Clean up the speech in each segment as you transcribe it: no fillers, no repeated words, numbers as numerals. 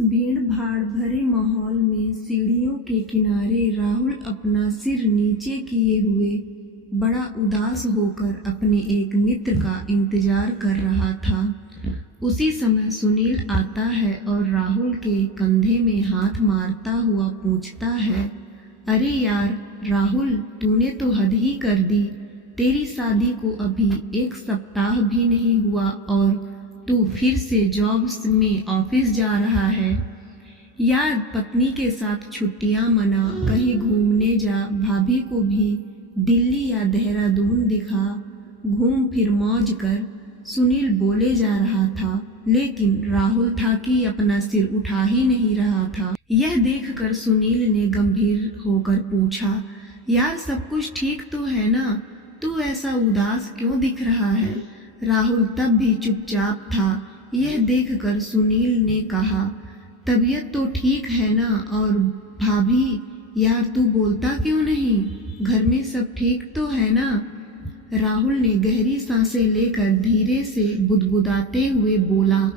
भीड़ भाड़ भरे माहौल में सीढ़ियों के किनारे राहुल अपना सिर नीचे किए हुए बड़ा उदास होकर अपने एक मित्र का इंतजार कर रहा था। उसी समय सुनील आता है और राहुल के कंधे में हाथ मारता हुआ पूछता है, अरे यार राहुल, तूने तो हद ही कर दी। तेरी शादी को अभी 1 सप्ताह भी नहीं हुआ और तू फिर से जॉब में ऑफिस जा रहा है। यार, पत्नी के साथ छुट्टियां मना, कहीं घूमने जा, भाभी को भी दिल्ली या देहरादून दिखा, घूम फिर मौज कर। सुनील बोले जा रहा था, लेकिन राहुल था कि अपना सिर उठा ही नहीं रहा था। यह देखकर सुनील ने गंभीर होकर पूछा, यार सब कुछ ठीक तो है ना? तू ऐसा उदास क्यों दिख रहा है? राहुल तब भी चुपचाप था। यह देखकर सुनील ने कहा, तबीयत तो ठीक है ना? और भाभी, यार तू बोलता क्यों नहीं? घर में सब ठीक तो है ना? राहुल ने गहरी सांसें लेकर धीरे से बुदबुदाते हुए बोला,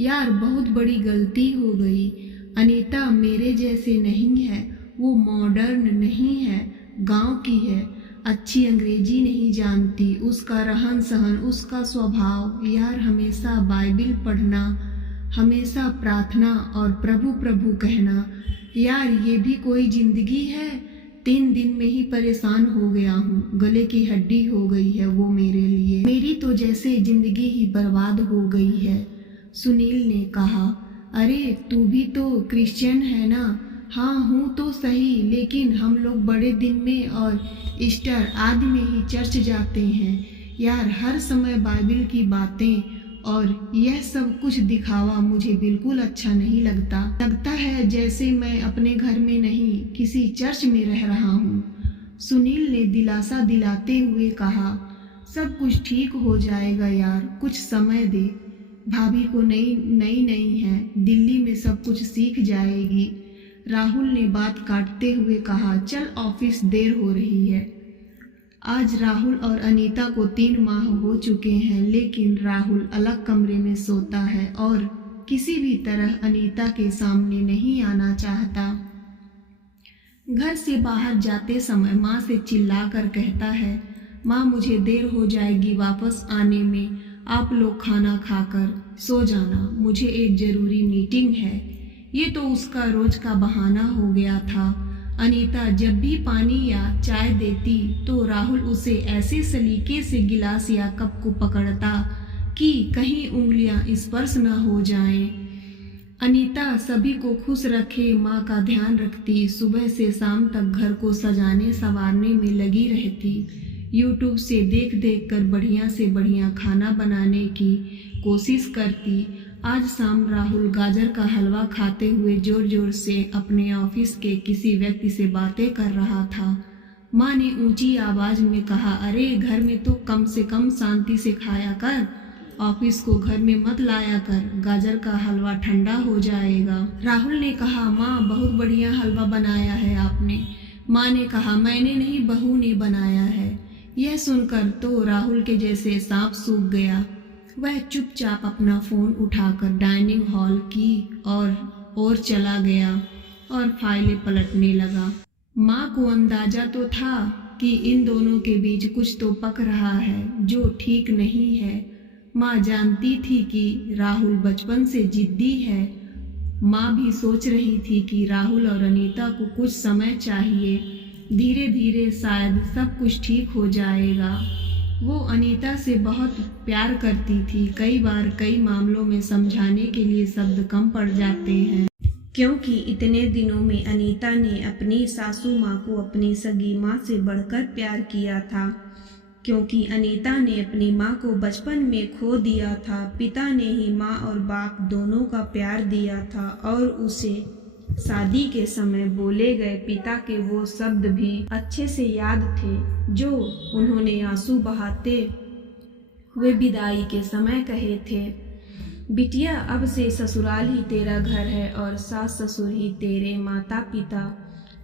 यार बहुत बड़ी गलती हो गई। अनीता मेरे जैसे नहीं है, वो मॉडर्न नहीं है, गांव की है, अच्छी अंग्रेजी नहीं जानती, उसका रहन सहन, उसका स्वभाव, यार हमेशा बाइबिल पढ़ना, हमेशा प्रार्थना और प्रभु प्रभु कहना, यार ये भी कोई जिंदगी है? 3 दिन में ही परेशान हो गया हूँ, गले की हड्डी हो गई है वो मेरे लिए। मेरी तो जैसे जिंदगी ही बर्बाद हो गई है। सुनील ने कहा, अरे तू भी तो क्रिश्चियन है ना? हाँ हूँ तो सही, लेकिन हम लोग बड़े दिन में और ईस्टर आदि में ही चर्च जाते हैं। यार हर समय बाइबिल की बातें और यह सब कुछ दिखावा मुझे बिल्कुल अच्छा नहीं लगता है जैसे मैं अपने घर में नहीं किसी चर्च में रह रहा हूँ। सुनील ने दिलासा दिलाते हुए कहा, सब कुछ ठीक हो जाएगा यार, कुछ समय दे। भाभी को नई है, दिल्ली में सब कुछ सीख जाएगी। राहुल ने बात काटते हुए कहा, चल ऑफिस, देर हो रही है। आज राहुल और अनीता को 3 माह हो चुके हैं, लेकिन राहुल अलग कमरे में सोता है और किसी भी तरह अनीता के सामने नहीं आना चाहता। घर से बाहर जाते समय माँ से चिल्लाकर कहता है, माँ मुझे देर हो जाएगी वापस आने में, आप लोग खाना खाकर सो जाना, मुझे एक ज़रूरी मीटिंग है। ये तो उसका रोज का बहाना हो गया था। अनीता जब भी पानी या चाय देती तो राहुल उसे ऐसे सलीके से गिलास या कप को पकड़ता कि कहीं उंगलियां स्पर्श न हो जाएं। अनीता सभी को खुश रखे माँ का ध्यान रखती, सुबह से शाम तक घर को सजाने संवारने में लगी रहती, यूट्यूब से देख कर बढ़िया से बढ़िया खाना बनाने की कोशिश करती। आज शाम राहुल गाजर का हलवा खाते हुए जोर जोर से अपने ऑफिस के किसी व्यक्ति से बातें कर रहा था। माँ ने ऊंची आवाज में कहा, अरे घर में तो कम से कम शांति से खाया कर, ऑफिस को घर में मत लाया कर, गाजर का हलवा ठंडा हो जाएगा। राहुल ने कहा, माँ बहुत बढ़िया हलवा बनाया है आपने। माँ ने कहा, मैंने नहीं, बहू ने बनाया है। यह सुनकर तो राहुल के जैसे सांप सूख गया। वह चुपचाप अपना फोन उठाकर डाइनिंग हॉल की और चला गया और फाइलें पलटने लगा। माँ को अंदाजा तो था कि इन दोनों के बीच कुछ तो पक रहा है जो ठीक नहीं है। माँ जानती थी कि राहुल बचपन से जिद्दी है। माँ भी सोच रही थी कि राहुल और अनीता को कुछ समय चाहिए, धीरे धीरे शायद सब कुछ ठीक हो जाएगा। वो अनीता से बहुत प्यार करती थी। कई बार कई मामलों में समझाने के लिए शब्द कम पड़ जाते हैं, क्योंकि इतने दिनों में अनीता ने अपनी सासू माँ को अपनी सगी माँ से बढ़कर प्यार किया था, क्योंकि अनीता ने अपनी माँ को बचपन में खो दिया था। पिता ने ही माँ और बाप दोनों का प्यार दिया था और उसे शादी के समय बोले गए पिता के वो शब्द भी अच्छे से याद थे जो उन्होंने आंसू बहाते हुए विदाई के समय कहे थे, बिटिया अब से ससुराल ही तेरा घर है और सास ससुर ही तेरे माता पिता।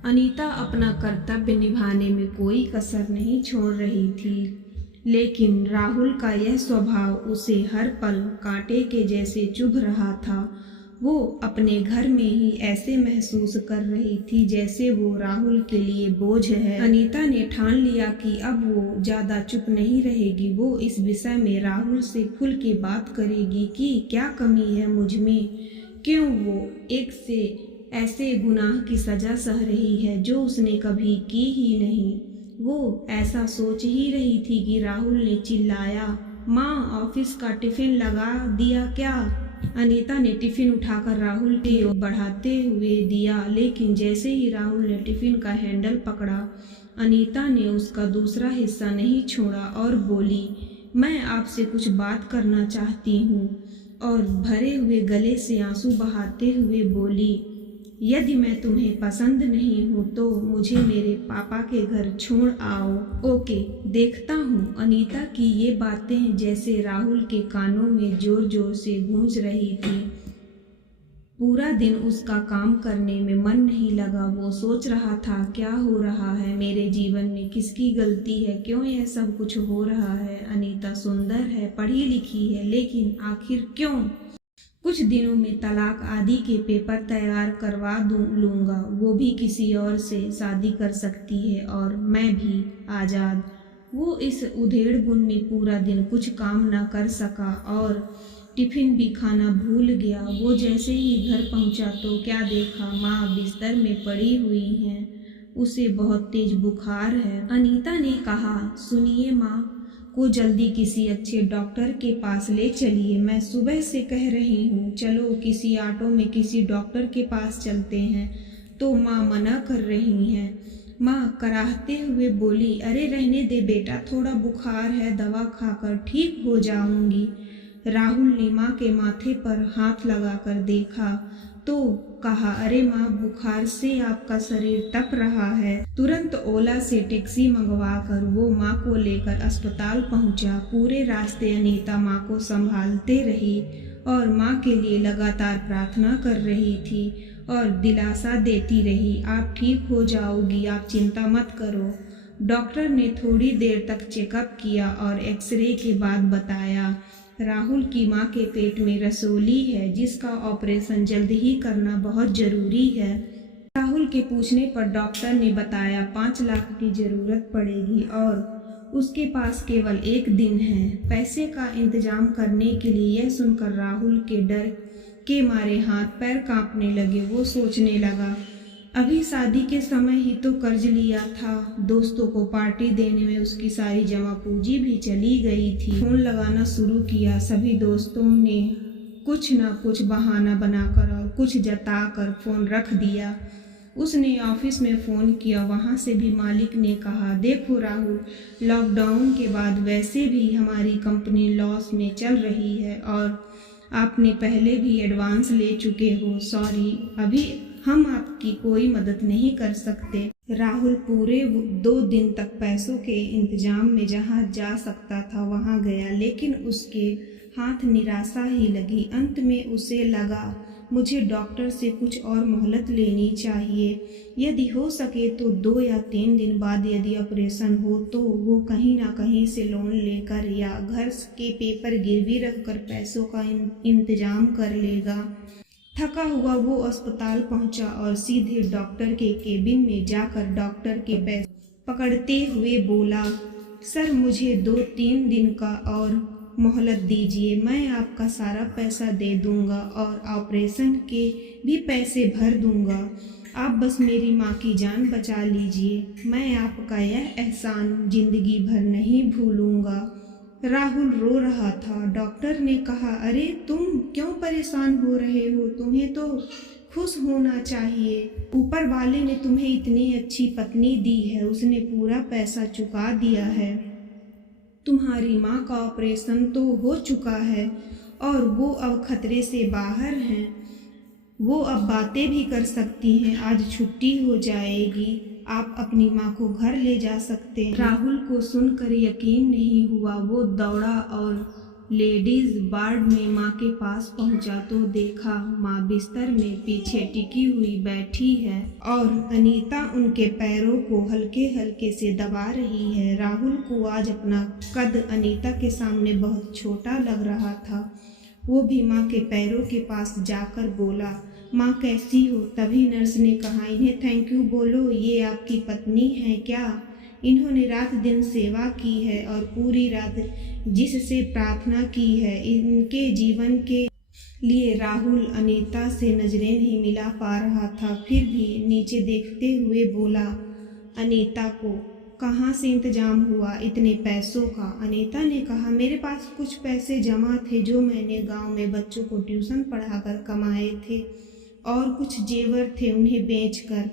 अनीता अपना कर्तव्य निभाने में कोई कसर नहीं छोड़ रही थी, लेकिन राहुल का यह स्वभाव उसे हर पल कांटे के जैसे चुभ रहा था। वो अपने घर में ही ऐसे महसूस कर रही थी जैसे वो राहुल के लिए बोझ है। अनीता ने ठान लिया कि अब वो ज़्यादा चुप नहीं रहेगी। वो इस विषय में राहुल से खुल के बात करेगी कि क्या कमी है मुझ में, क्यों वो एक से ऐसे गुनाह की सज़ा सह रही है जो उसने कभी की ही नहीं। वो ऐसा सोच ही रही थी कि राहुल ने चिल्लाया, माँ ऑफिस का टिफ़िन लगा दिया क्या? अनीता ने टिफ़िन उठाकर राहुल की ओर बढ़ाते हुए दिया, लेकिन जैसे ही राहुल ने टिफ़िन का हैंडल पकड़ा, अनीता ने उसका दूसरा हिस्सा नहीं छोड़ा और बोली, मैं आपसे कुछ बात करना चाहती हूँ। और भरे हुए गले से आंसू बहाते हुए बोली, यदि मैं तुम्हें पसंद नहीं हूँ तो मुझे मेरे पापा के घर छोड़ आओ। ओके, देखता हूँ। अनीता की ये बातें जैसे राहुल के कानों में जोर जोर से गूंज रही थी। पूरा दिन उसका काम करने में मन नहीं लगा। वो सोच रहा था, क्या हो रहा है मेरे जीवन में, किसकी गलती है, क्यों यह सब कुछ हो रहा है। अनीता सुंदर है, पढ़ी लिखी है, लेकिन आखिर क्यों? कुछ दिनों में तलाक आदि के पेपर तैयार करवा लूँगा, वो भी किसी और से शादी कर सकती है और मैं भी आज़ाद। वो इस उधेड़-बुन में पूरा दिन कुछ काम न कर सका और टिफ़िन भी खाना भूल गया। वो जैसे ही घर पहुंचा तो क्या देखा, माँ बिस्तर में पड़ी हुई हैं। उसे बहुत तेज बुखार है। अनीता ने कहा, सुनिए माँ को जल्दी किसी अच्छे डॉक्टर के पास ले चलिए। मैं सुबह से कह रही हूँ, चलो किसी ऑटो में किसी डॉक्टर के पास चलते हैं, तो माँ मना कर रही हैं। माँ कराहते हुए बोली, अरे रहने दे बेटा, थोड़ा बुखार है, दवा खाकर ठीक हो जाऊंगी। राहुल ने माँ के माथे पर हाथ लगाकर देखा तो कहा, अरे माँ, बुखार से आपका शरीर तप रहा है। तुरंत ओला से टैक्सी मंगवाकर वो माँ को लेकर अस्पताल पहुँचा। पूरे रास्ते अनीता माँ को संभालते रही और माँ के लिए लगातार प्रार्थना कर रही थी और दिलासा देती रही, आप ठीक हो जाओगी, आप चिंता मत करो। डॉक्टर ने थोड़ी देर तक चेकअप किया और एक्सरे के बाद बताया, राहुल की माँ के पेट में रसोली है जिसका ऑपरेशन जल्द ही करना बहुत ज़रूरी है। राहुल के पूछने पर डॉक्टर ने बताया 5 लाख की ज़रूरत पड़ेगी और उसके पास केवल 1 दिन है पैसे का इंतजाम करने के लिए। यह सुनकर राहुल के डर के मारे हाथ पैर कांपने लगे। वो सोचने लगा, अभी शादी के समय ही तो कर्ज लिया था, दोस्तों को पार्टी देने में उसकी सारी जमा पूंजी भी चली गई थी। फोन लगाना शुरू किया। सभी दोस्तों ने कुछ न कुछ बहाना बनाकर और कुछ जताकर फोन रख दिया। उसने ऑफिस में फ़ोन किया, वहाँ से भी मालिक ने कहा, देखो राहुल, लॉकडाउन के बाद वैसे भी हमारी कंपनी लॉस में चल रही है और आपने पहले भी एडवांस ले चुके हो, सॉरी, अभी हम आपकी कोई मदद नहीं कर सकते। राहुल पूरे 2 दिन तक पैसों के इंतजाम में जहाँ जा सकता था वहाँ गया, लेकिन उसके हाथ निराशा ही लगी। अंत में उसे लगा, मुझे डॉक्टर से कुछ और मोहलत लेनी चाहिए। यदि हो सके तो 2 या 3 दिन बाद यदि ऑपरेशन हो तो वो कहीं ना कहीं से लोन लेकर या घर के पेपर गिरवी रखकर पैसों का इंतजाम कर लेगा। थका हुआ वो अस्पताल पहुंचा और सीधे डॉक्टर के केबिन में जाकर डॉक्टर के पैसे पकड़ते हुए बोला, सर मुझे 2-3 दिन का और मोहलत दीजिए, मैं आपका सारा पैसा दे दूंगा और ऑपरेशन के भी पैसे भर दूंगा। आप बस मेरी माँ की जान बचा लीजिए, मैं आपका यह एहसान जिंदगी भर नहीं भूलूंगा। राहुल रो रहा था। डॉक्टर ने कहा, अरे तुम क्यों परेशान हो रहे हो, तुम्हें तो खुश होना चाहिए। ऊपर वाले ने तुम्हें इतनी अच्छी पत्नी दी है, उसने पूरा पैसा चुका दिया है। तुम्हारी माँ का ऑपरेशन तो हो चुका है और वो अब खतरे से बाहर हैं। वो अब बातें भी कर सकती हैं। आज छुट्टी हो जाएगी, आप अपनी माँ को घर ले जा सकते हैं। राहुल को सुनकर यकीन नहीं हुआ। वो दौड़ा और लेडीज वार्ड में माँ के पास पहुँचा तो देखा माँ बिस्तर में पीछे टिकी हुई बैठी है और अनीता उनके पैरों को हल्के हल्के से दबा रही है। राहुल को आज अपना कद अनीता के सामने बहुत छोटा लग रहा था। वो भी माँ के पैरों के पास जाकर बोला, माँ कैसी हो? तभी नर्स ने कहा, इन्हें थैंक यू बोलो, ये आपकी पत्नी हैं क्या? इन्होंने रात दिन सेवा की है और पूरी रात जिससे प्रार्थना की है। इनके जीवन के लिए राहुल अनीता से नजरें नहीं मिला पा रहा था, फिर भी नीचे देखते हुए बोला, अनीता को कहाँ से इंतजाम हुआ इतने पैसों का? अनीता ने कहा, मेरे पास कुछ पैसे जमा थे जो मैंने गांव में बच्चों को ट्यूशन पढ़ाकर कमाए थे, और कुछ जेवर थे उन्हें बेचकर।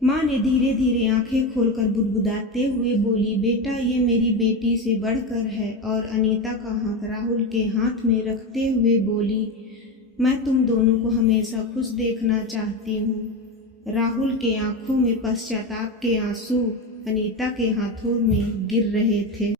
माँ ने धीरे धीरे आंखें खोलकर बुदबुदाते हुए बोली, बेटा ये मेरी बेटी से बढ़कर है। और अनीता का हाथ राहुल के हाथ में रखते हुए बोली, मैं तुम दोनों को हमेशा खुश देखना चाहती हूँ। राहुल के आंखों में पश्चाताप के आंसू अनीता के हाथों में गिर रहे थे।